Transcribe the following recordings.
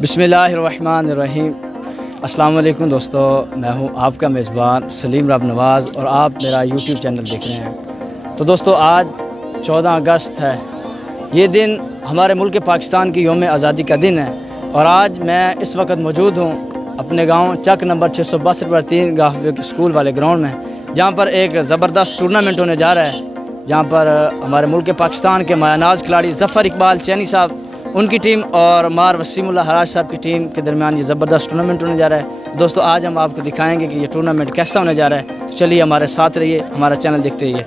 बिस्मिल्लाहिर्रहमानिर्रहीम। अस्सलाम वालेकुम दोस्तों, मैं हूं आपका मेज़बान सलीम राब नवाज़ और आप मेरा यूट्यूब चैनल देख रहे हैं। तो दोस्तों, आज 14 अगस्त है। ये दिन हमारे मुल्क पाकिस्तान की यौम आज़ादी का दिन है और आज मैं इस वक्त मौजूद हूं अपने गांव चक नंबर 662/3 गाफवे स्कूल वाले ग्राउंड में, जहां पर एक ज़बरदस्त टूर्नामेंट होने जा रहा है, जहां पर हमारे मुल्क पाकिस्तान के मायानाज खिलाड़ी ज़फ़र इकबाल चैनी साहब, उनकी टीम और मार वसीमुल्लाह हराज साहब की टीम के दरमियान ये ज़बरदस्त टूर्नामेंट होने जा रहा है। दोस्तों, आज हम आपको दिखाएंगे कि ये टूर्नामेंट कैसा होने जा रहा है। तो चलिए हमारे साथ रहिए, हमारा चैनल देखते रहिए।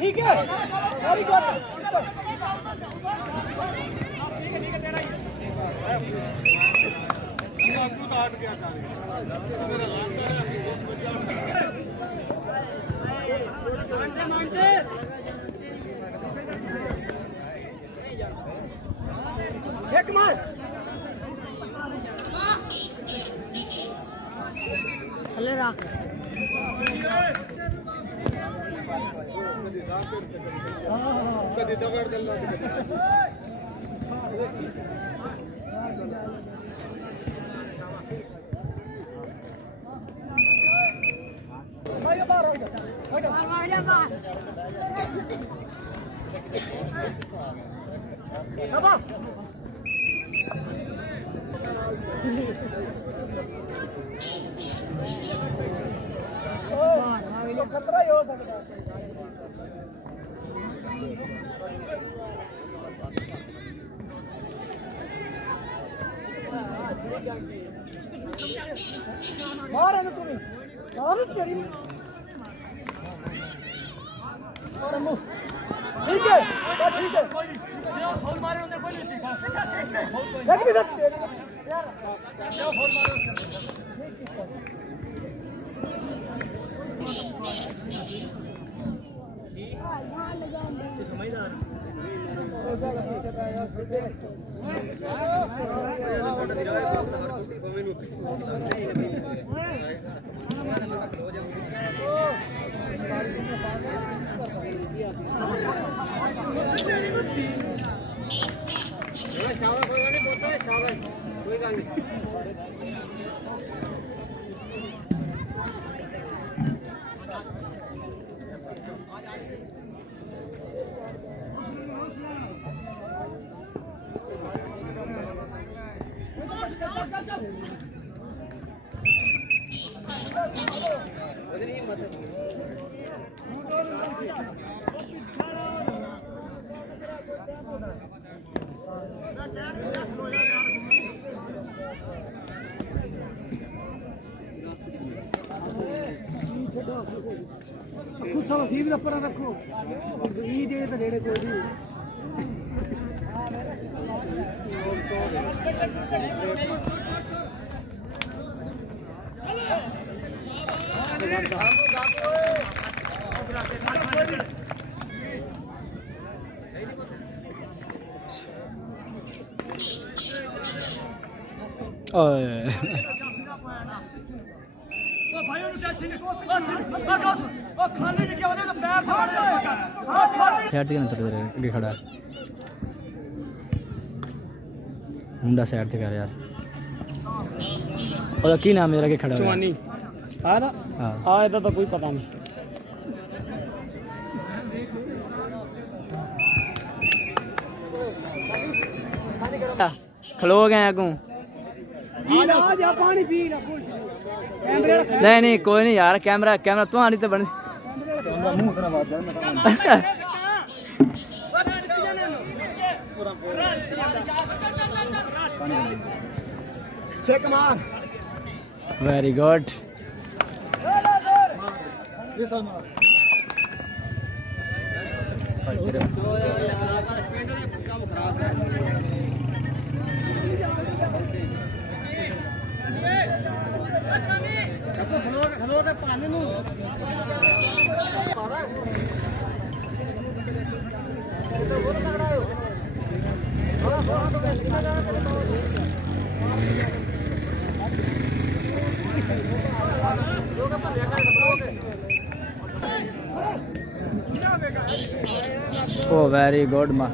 ठीक है, वेरी गुड। एक मार थले रख कधी दगड दिला खतरा ही हो सकता है। मार ना तुम्हें मार तेरी ठीक है, ठीक है। फौल मारे उन्हें कोई नहीं। अच्छा ठीक है, देख भी सकते यार, क्या फौल मारे कोई गल नहीं। कुछ साल सीब का पर रखो ई दे तो नेड़े कोई नहीं। खड़ा है मुंडा साइड से कर यार। और की नाम मेरा के खड़ा है चवानी आ ना आ इधर तो कोई पता नहीं। खलो गए अगू पानी पी नहीं कोई नहीं यार, कैमरा तुम्हारी तो बन छक मार वेरी गुड। खलो के पानी नू ओ वेरी गुड मा।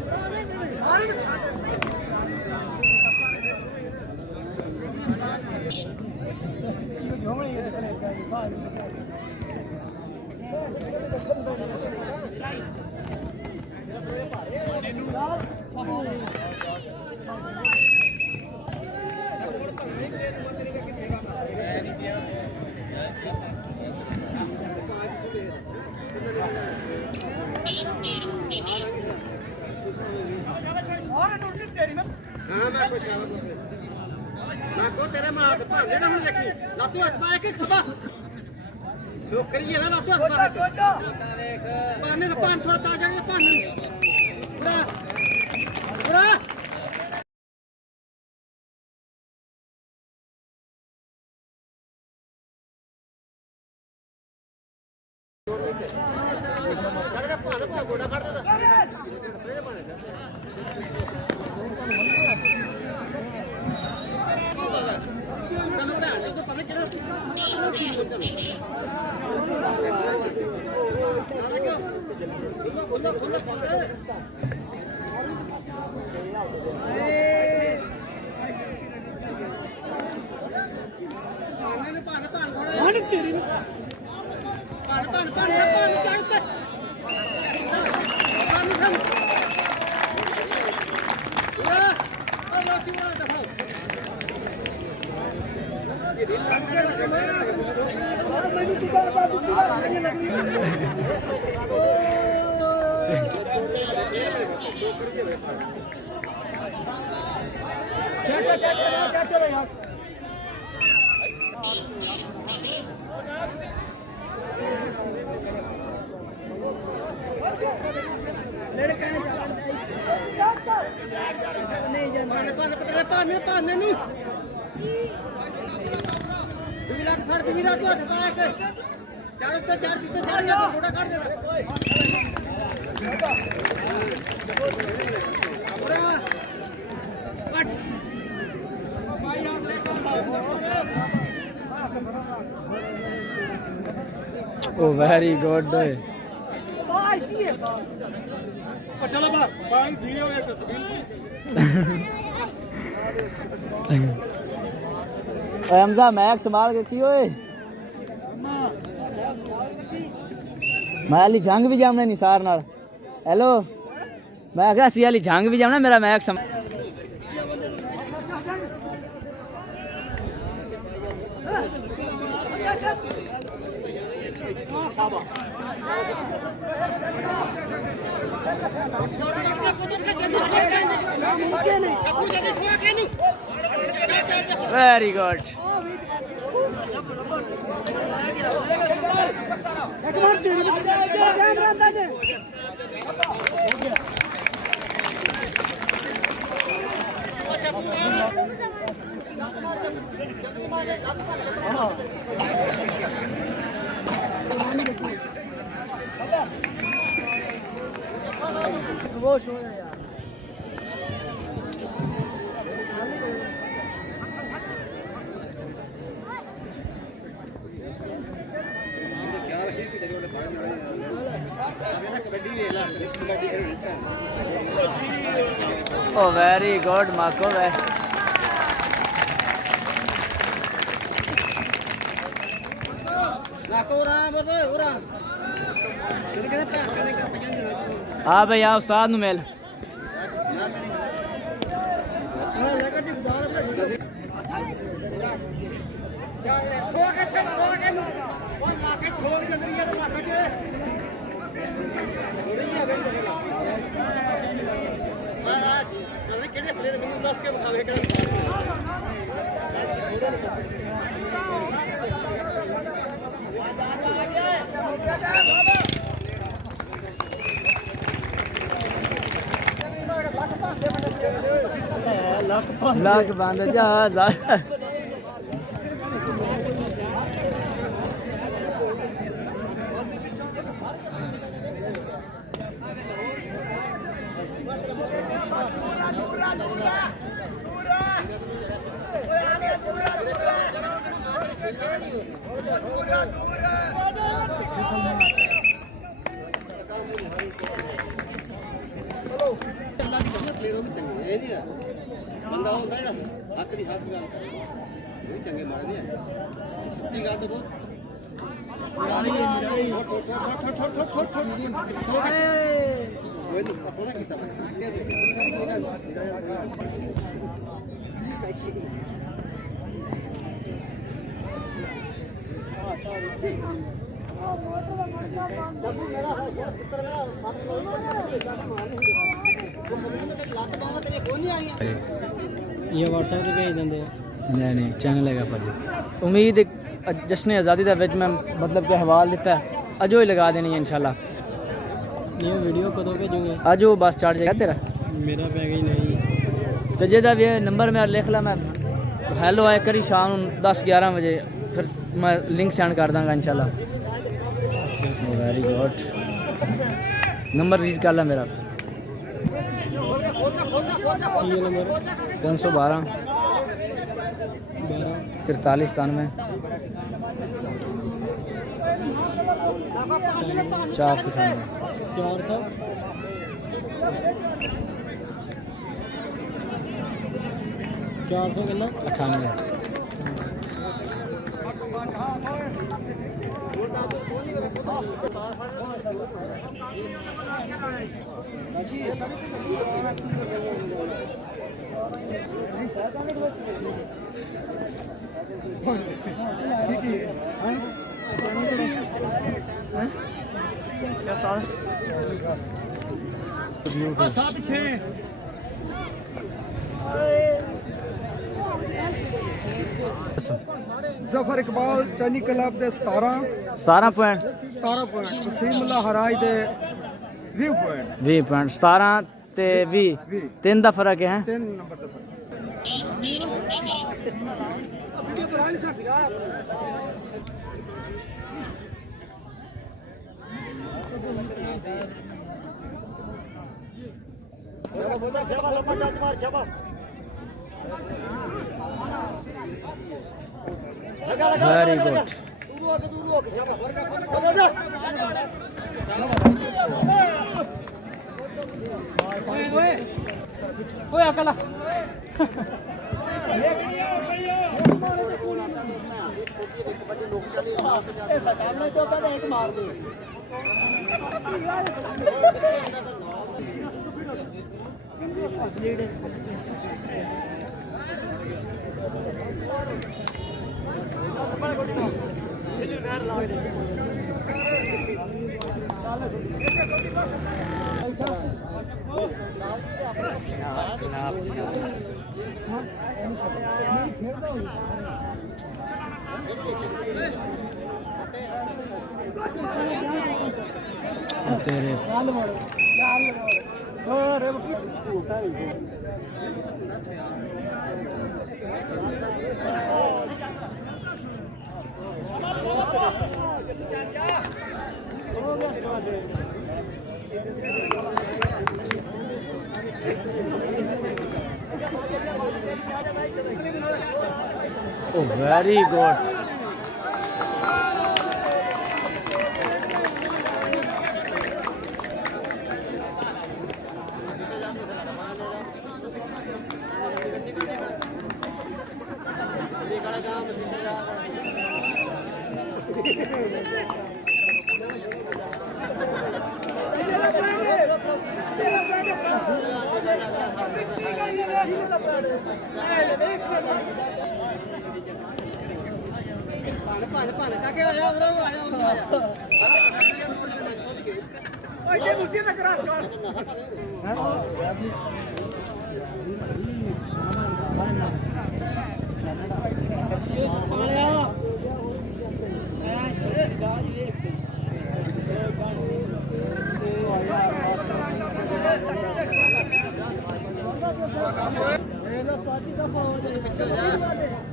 हाँ मैं खुश मैं को तेरे मां हाथ भांगे ना हुन देखी लातू हाथ पा के खबा छोकरी है ना लातू हाथ पा पानी का पान थोड़ा ताजा है पानी पूरा पूरा गोड़ा काट दे ओ वेरी गुड। चलो बा पानी दिए हो एक तस्वीर हमजा मैक संभाल के की ओए मैं अली जंग भी जामने निसार नाल। हेलो मैं कहा सी अली जंग भी जामना मेरा मैक सम very good. Oh, very good, Marco. हाँ भाई यहाँ उस्ताद नु मिल किहड़े प्लेयर बनू दस के मुकाबले ਲੱਖ ਬੰਦ ਜਹਾਜ਼ ਅੱਲਾ ਦੀ ਕਸਮ ਫੇਰ ਉਹ ਵੀ ਚੰਗੇ ਇਹ ਨਹੀਂ ਬੰਦਾ ਹੁੰਦਾ ਜਾਂ ਹੱਕ ਦੀ ਹੱਕ ਗੱਲ ਕਰੇ ਉਹ ਵੀ ਚੰਗੇ ਮਾਰ ਨਹੀਂ ਸੱਚੀ ਗੱਲ ਤਾਂ ਬਹੁਤ ਕੋਈ ਨਹੀਂ ਪਸੋਣਾ ਕੀਤਾ ये व्हाट्सएप पे भेज देंगे नहीं नहीं चैनल है भाजी उम्मीद जश्न आज़ादी का विच मैं मतलब कि हवाल दिता है अजो ही लगा देनी है इंशाल्लाह ये वीडियो कदों भेजोगे अजो बस चढ़ जाएगा तेरा मेरा पैक ही नहीं तो जेदा भी नंबर मेरा लिख ला मैं हेलो आया करी शाम 10-11 बजे फिर मैं लिंक सेंड कर दूँगा इंशाल्लाह वेरी गुड नंबर रीड कर ला मेरा ये नंबर 312 43 97 498 400 400 कितना 98 ਜ਼ਫਰ ਇਕਬਾਲ ਚੰਨੀ ਕਲੱਬ ਦੇ 17 ਪੁਆਇੰਟ 17 ਪੁਆਇੰਟ ਵਸੀਮੁੱਲਾ ਹਰਾਜ ਦੇ 20 ਪੁਆਇੰਟ 20 ਪੁਆਇੰਟ 17 ਤੇ 20 ਤਿੰਨ ਦਾ ਫਰਕ ਹੈ 3 ਨੰਬਰ ਦਾ ਫਰਕ वेरी गुड तेरे Oh, very good. ਭੰਨ ਕਾਕੇ ਆਇਆ ਉਰੋਂ ਆਇਆ ਉਰੋਂ ਆਇਆ ਓਏ ਮੁੱਕੀ ਤੱਕ ਰਾਤ ਕਰ ਪਿੱਛੇ ਹੋ ਜਾ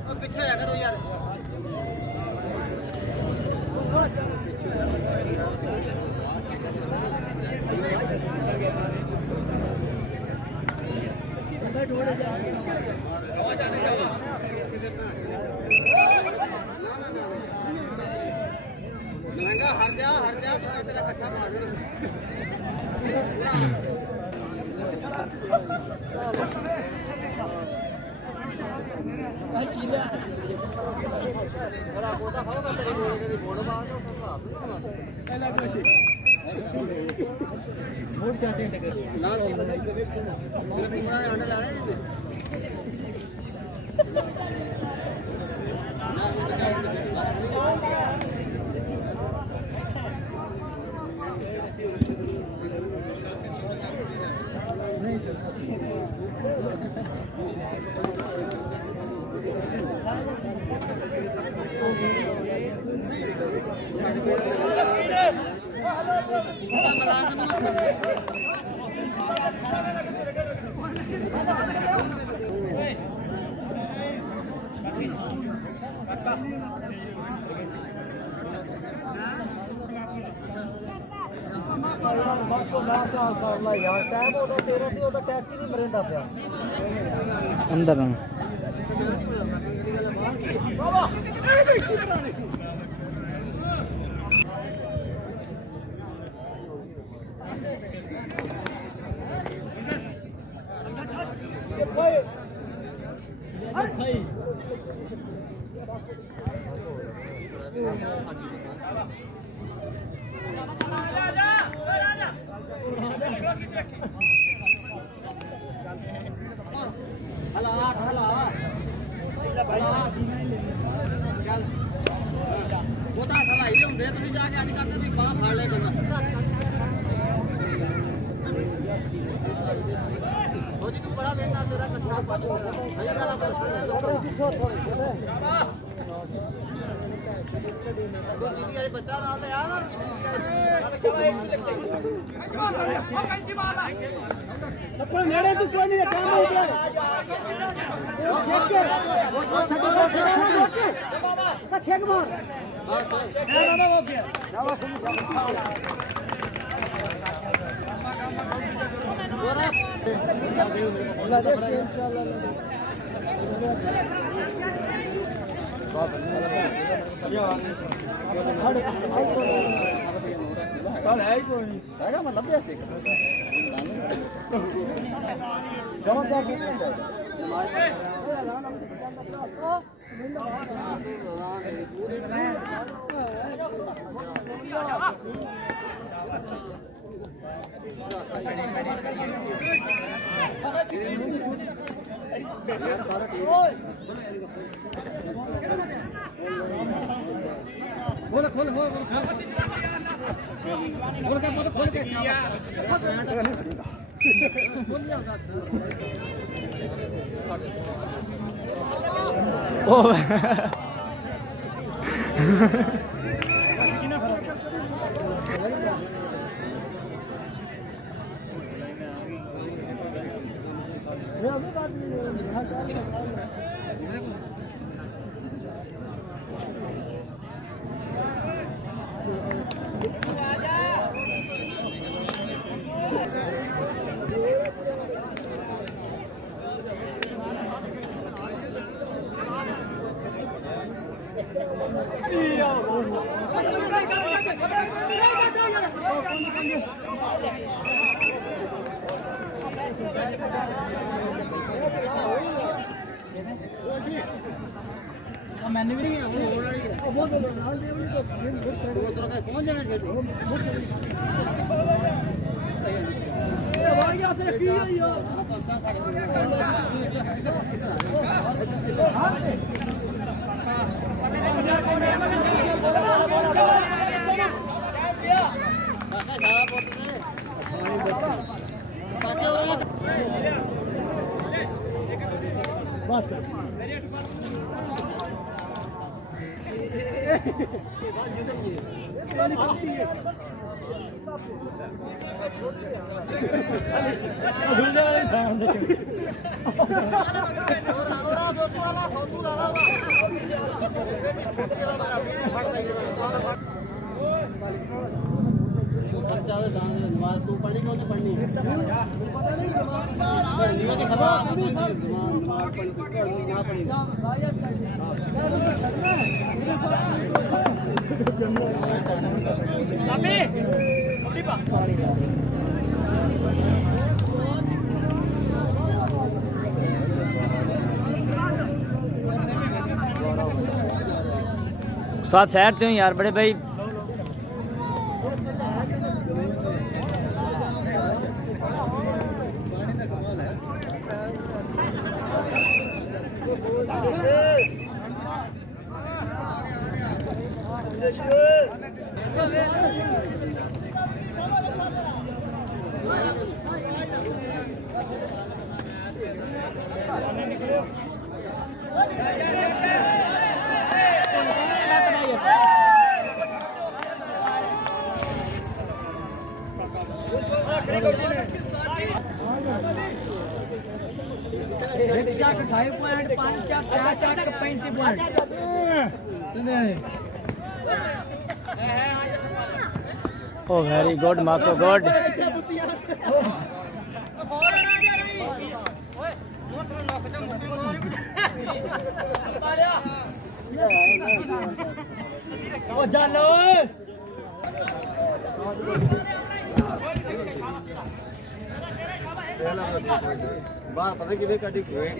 ਉਹ ਪਿੱਛੇ ਹੋਇਆ ਕਰੋ ਯਾਰ ਮਹਿੰਗਾ ਹਟ ਜਾ ਤੇਰਾ ਕੱਛਾ ਮਾਰ ਦੇ ਬਹੁਤ ਚਾਚੇ ਟਕੇ ਨਾ ਅੰਡਾ ਲਾ ਸਮਝਦਾ ਮੈਂ ਉਹਦਾ ਹਲਾਈ ਹੁੰਦੇ ਤੁਸੀਂ ਜਾ ਕੇ ਅੱਜ ਕਹਿੰਦੇ ਵੀ ਬਾਹ ਫੜ ਲੈ ਬੰਦਾ ਹੋ ਜੀ ਤੂੰ ਬੜਾ ਵੇਖਦਾ ਤੇਰਾ ਕੱਛਾ ਪੱਛ ਸਹੀ ਗੱਲ ਆ ਬੱਚਾ ਨਾਲ ਤੇ ਆ ਨਾ ਨੇੜੇ ਤੂੰ ਕੋਈ ਨਹੀਂ ਕੰਮ ਹੋ ਗਿਆ ਛੇਕ ਮਾਰ ਹੋ ਗਿਆ ਹੈਗਾ ਮੈਂ ਲੱਭਿਆ ਸੀ ਜਮਾ ਜਾ ਕੇ खोल खोल खोल खोल के मैंने भी पहुंच जाएगा उस्ताद सैर ते हो यार बड़े भाई। Oh, very good, Marco, good. ਬਾਹਰ ਪਤਾ ਕਿਵੇਂ ਕੱਢੀ ਖੋਏ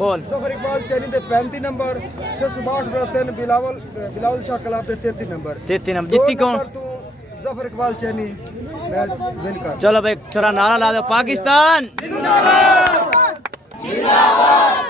बोल जफर इकबाल चैनी दे 35 नंबर 662 बिलावल शाह कलाब दे 33 नंबर 33 नंबर जीती कौन? तू जफर इकबाल चैनी मैच विन कर। चलो भाई थोड़ा नारा ला दो, पाकिस्तान जिंदाबाद जिंदाबाद।